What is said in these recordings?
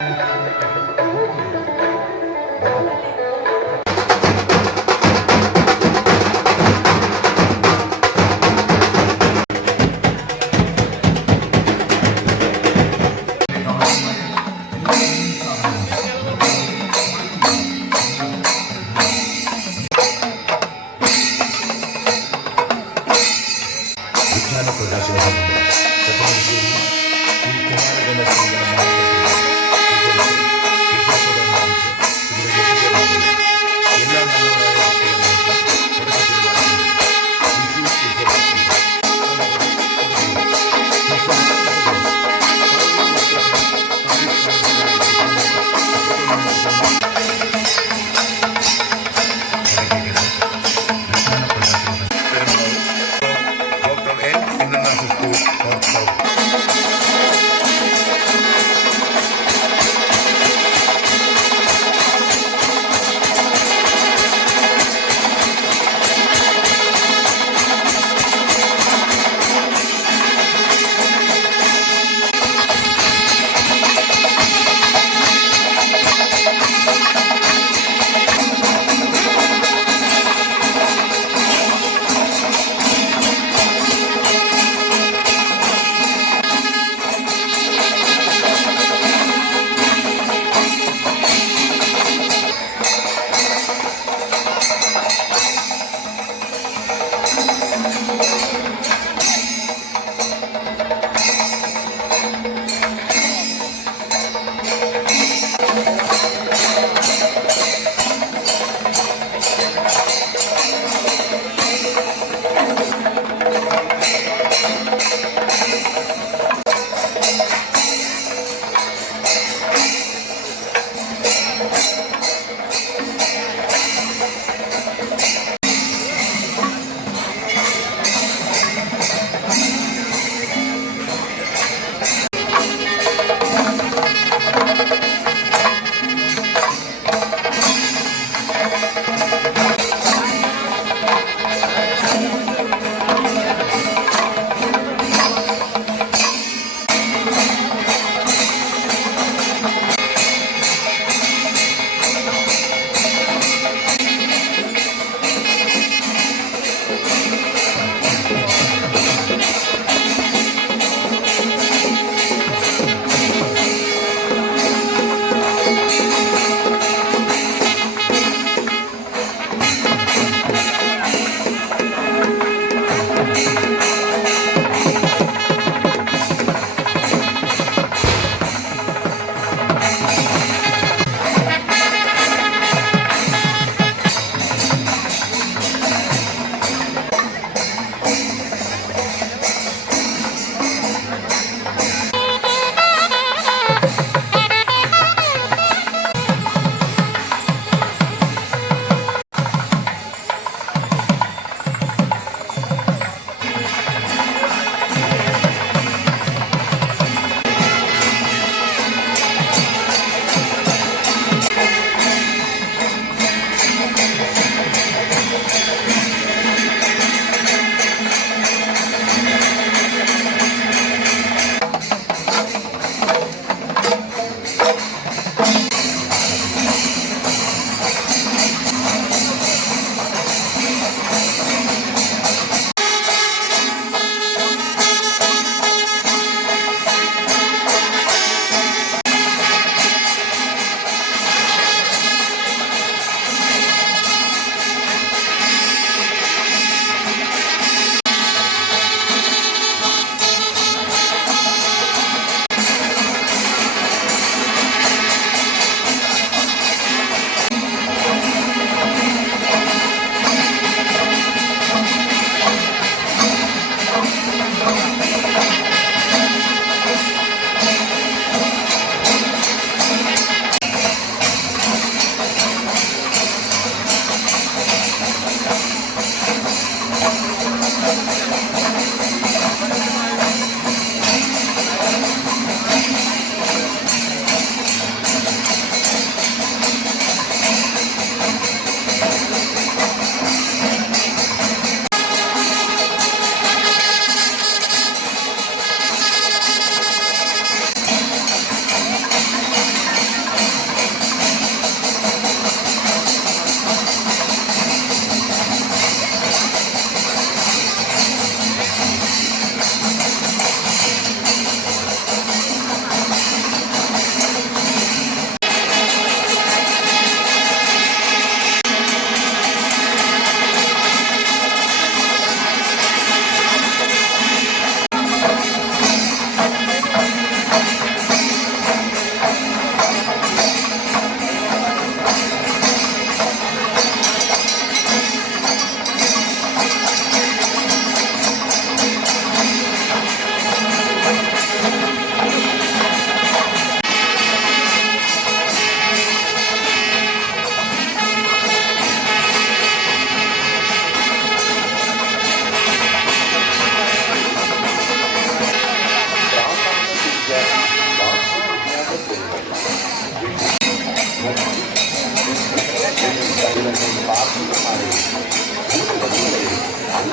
Thank you.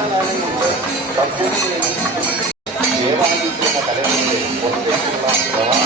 ಸಂಪೂರ್ಣ ಏನಾಗಿದ್ದ ತಲೆ ಮೇಲೆ ಒಂದೇ ಪ್ರವಾಹ